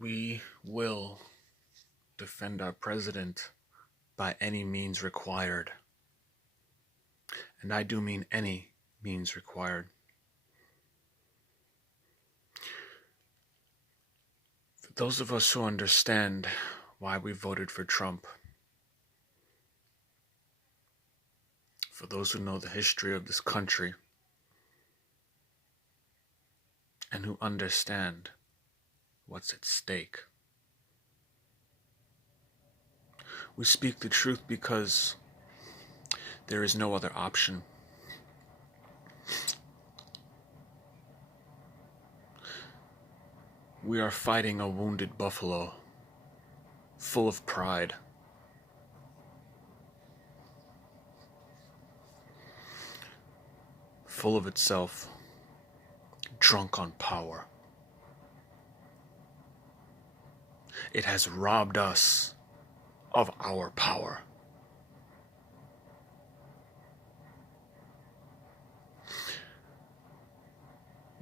We will defend our president by any means required. And I do mean any means required. For those of us who understand why we voted for Trump, for those who know the history of this country, and who understand what's at stake, we speak the truth because there is no other option. We are fighting a wounded buffalo, full of pride. Full of itself, drunk on power. It has robbed us of our power.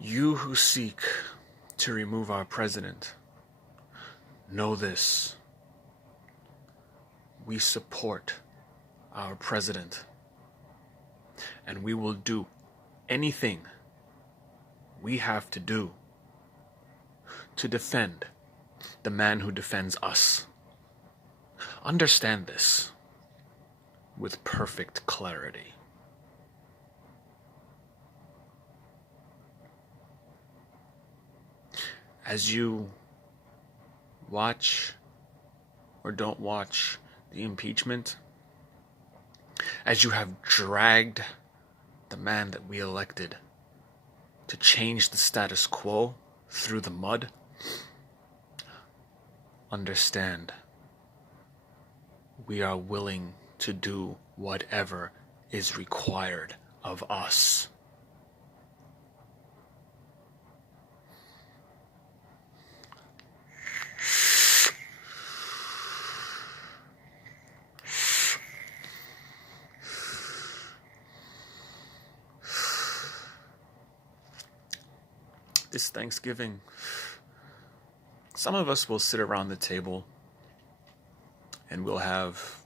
You who seek to remove our president, know this. We support our president, and we will do anything we have to do to defend the man who defends us. Understand this with perfect clarity. As you watch or don't watch the impeachment, as you have dragged the man that we elected to change the status quo through the mud, understand, we are willing to do whatever is required of us. This Thanksgiving, some of us will sit around the table and we'll have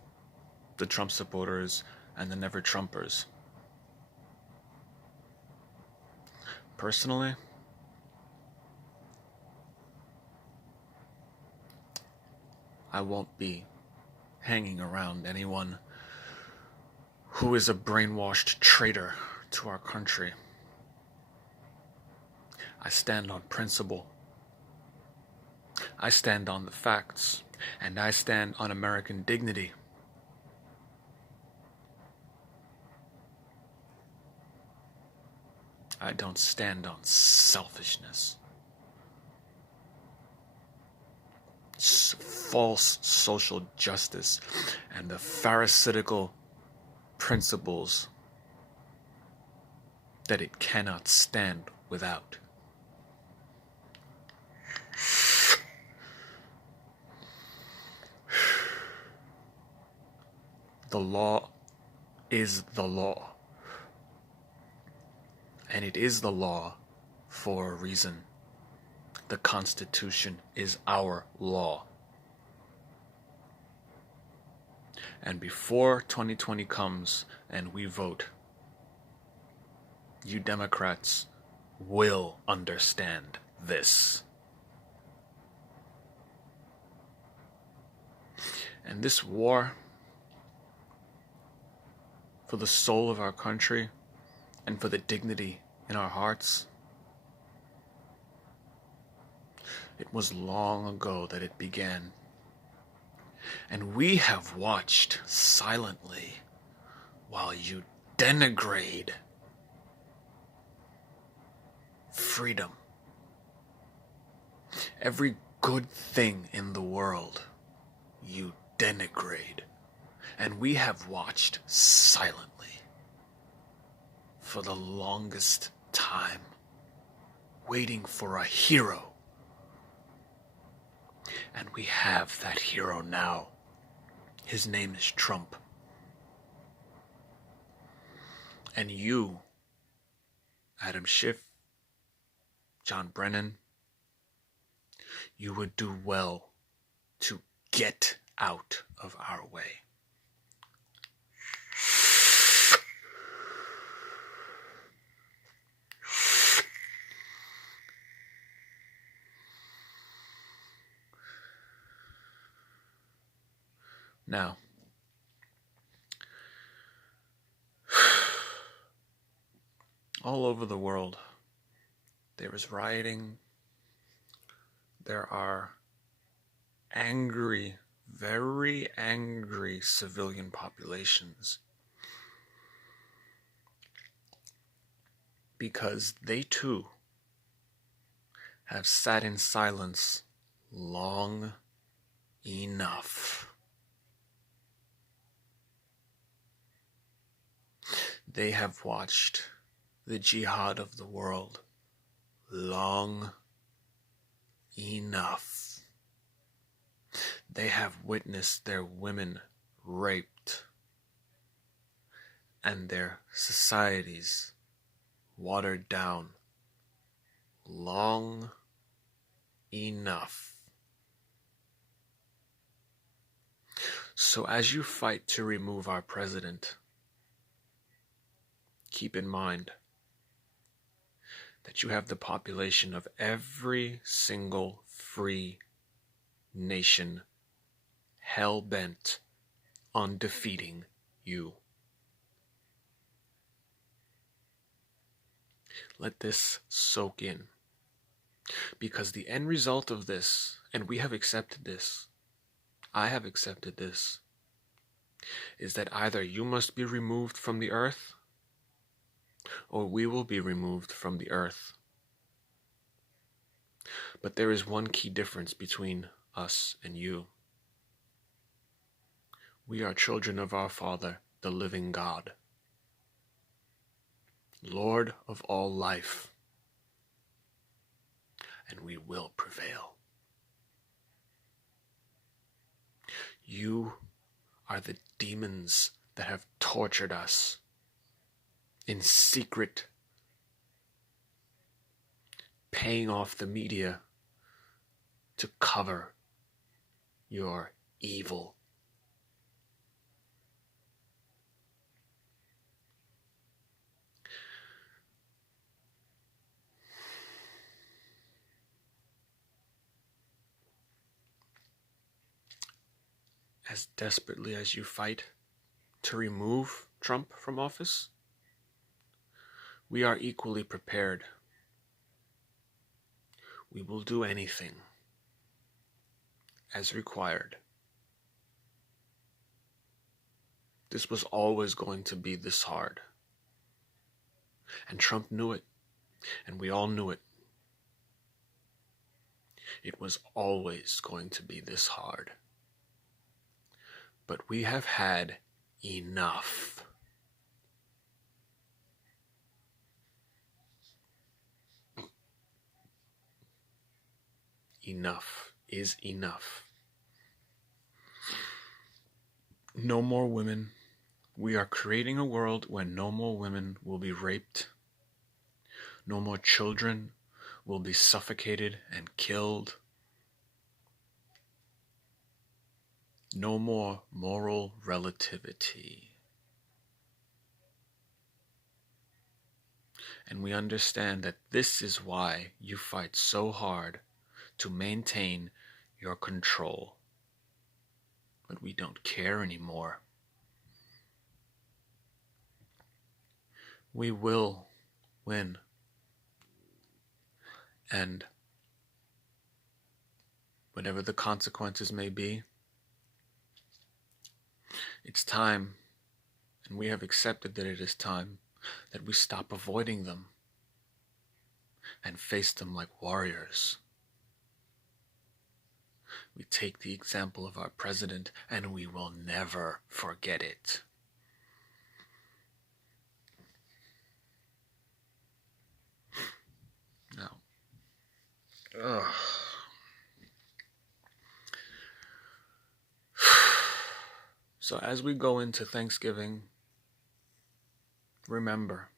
the Trump supporters and the never Trumpers. Personally, I won't be hanging around anyone who is a brainwashed traitor to our country. I stand on principle. I stand on the facts, and I stand on American dignity. I don't stand on selfishness. False social justice and the pharisaical principles that it cannot stand without. The law is the law. And it is the law for a reason. The Constitution is our law. And before 2020 comes and we vote, you Democrats will understand this. And this war for the soul of our country and for the dignity in our hearts, it was long ago that it began. And we have watched silently while you denigrate freedom. Every good thing in the world you denigrate. And we have watched silently for the longest time, waiting for a hero. And we have that hero now. His name is Trump. And you, Adam Schiff, John Brennan, you would do well to get out of our way. Now, all over the world, there is rioting. There are angry, very angry civilian populations because they too have sat in silence long enough. They have watched the jihad of the world long enough. They have witnessed their women raped and their societies watered down long enough. So as you fight to remove our president, keep in mind that you have the population of every single free nation hell-bent on defeating you. Let this soak in. Because the end result of this, and we have accepted this, I have accepted this, is that either you must be removed from the earth, or we will be removed from the earth. But there is one key difference between us and you. We are children of our Father, the living God, Lord of all life, and we will prevail. You are the demons that have tortured us in secret, paying off the media to cover your evil. As desperately as you fight to remove Trump from office, we are equally prepared. We will do anything as required. This was always going to be this hard. And Trump knew it, and we all knew it. It was always going to be this hard. But we have had enough. Enough is enough. No more women. We are creating a world where no more women will be raped. No more children will be suffocated and killed. No more moral relativity. And we understand that this is why you fight so hard to maintain your control. But we don't care anymore. We will win. And whatever the consequences may be, it's time, and we have accepted that it is time, that we stop avoiding them and face them like warriors. We take the example of our president, and we will never forget it. Now, so as we go into Thanksgiving, remember,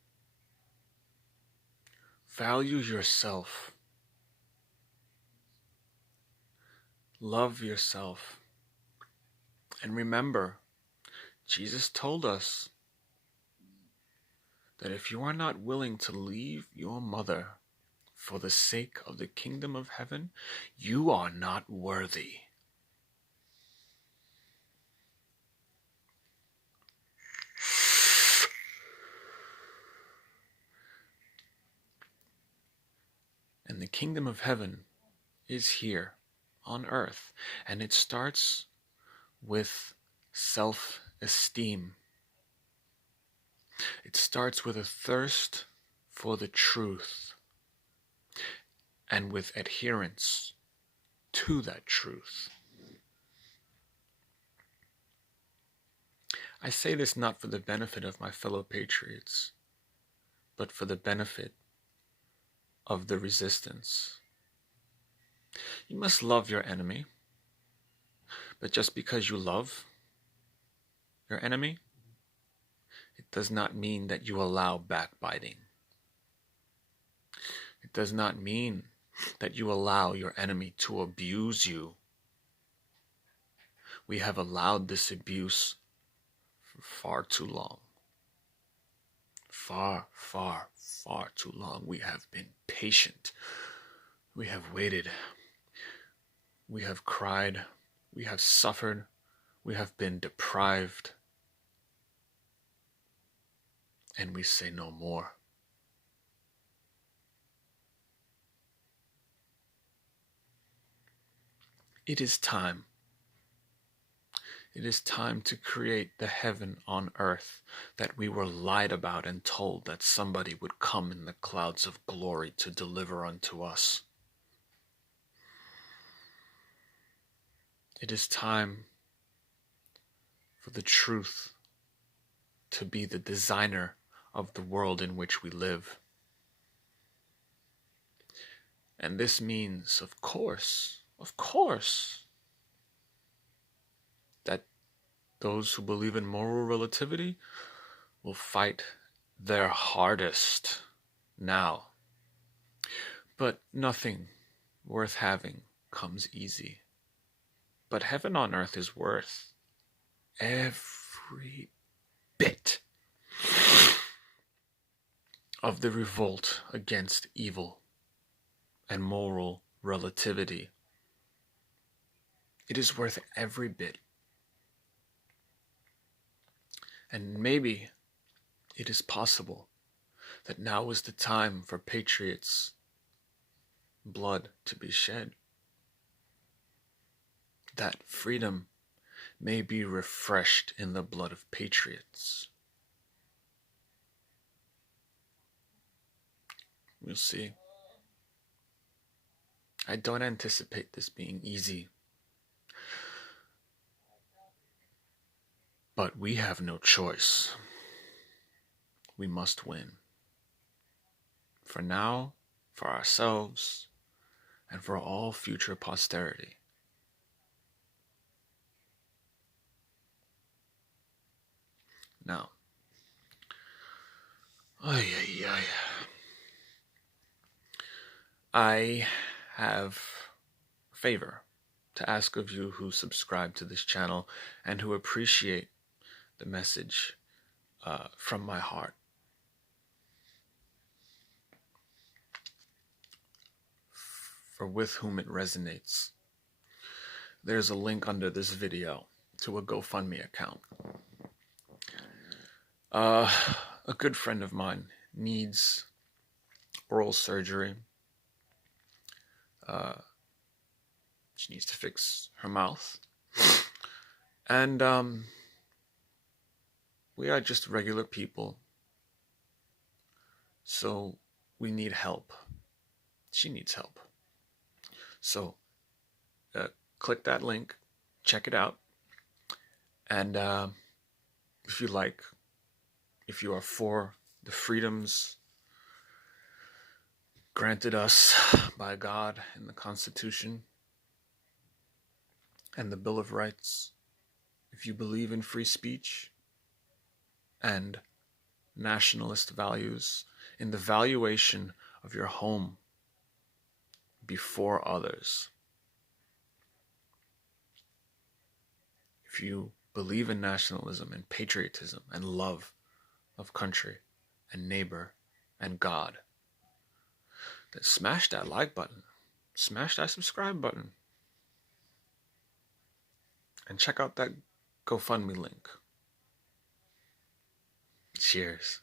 value yourself. Love yourself. And remember, Jesus told us that if you are not willing to leave your mother for the sake of the kingdom of heaven, you are not worthy. And the kingdom of heaven is here on earth, and it starts with self-esteem. It starts with a thirst for the truth and with adherence to that truth. I say this not for the benefit of my fellow patriots, but for the benefit of the resistance. You must love your enemy, but just because you love your enemy, it does not mean that you allow backbiting. It does not mean that you allow your enemy to abuse you. We have allowed this abuse for far too long. Far, far, far too long. We have been patient. We have waited. We have cried. We have suffered. We have been deprived. And we say no more. It is time. It is time to create the heaven on earth that we were lied about and told that somebody would come in the clouds of glory to deliver unto us. It is time for the truth to be the designer of the world in which we live. And this means, of course, that those who believe in moral relativity will fight their hardest now. But nothing worth having comes easy. But heaven on earth is worth every bit of the revolt against evil and moral relativity. It is worth every bit. And maybe it is possible that now is the time for patriots' blood to be shed. That freedom may be refreshed in the blood of patriots. We'll see. I don't anticipate this being easy. But we have no choice. We must win. For now, for ourselves, and for all future posterity. Now, I have a favor to ask of you who subscribe to this channel and who appreciate the message from my heart. For with whom it resonates. There's a link under this video to a GoFundMe account. A good friend of mine needs oral surgery. She needs to fix her mouth. And we are just regular people. So we need help. She needs help. So click that link, check it out. And if you like, if you are for the freedoms granted us by God in the Constitution and the Bill of Rights, if you believe in free speech and nationalist values, in the valuation of your home before others, if you believe in nationalism and patriotism and love of country and neighbor and God, then smash that like button, smash that subscribe button, and check out that GoFundMe link. Cheers.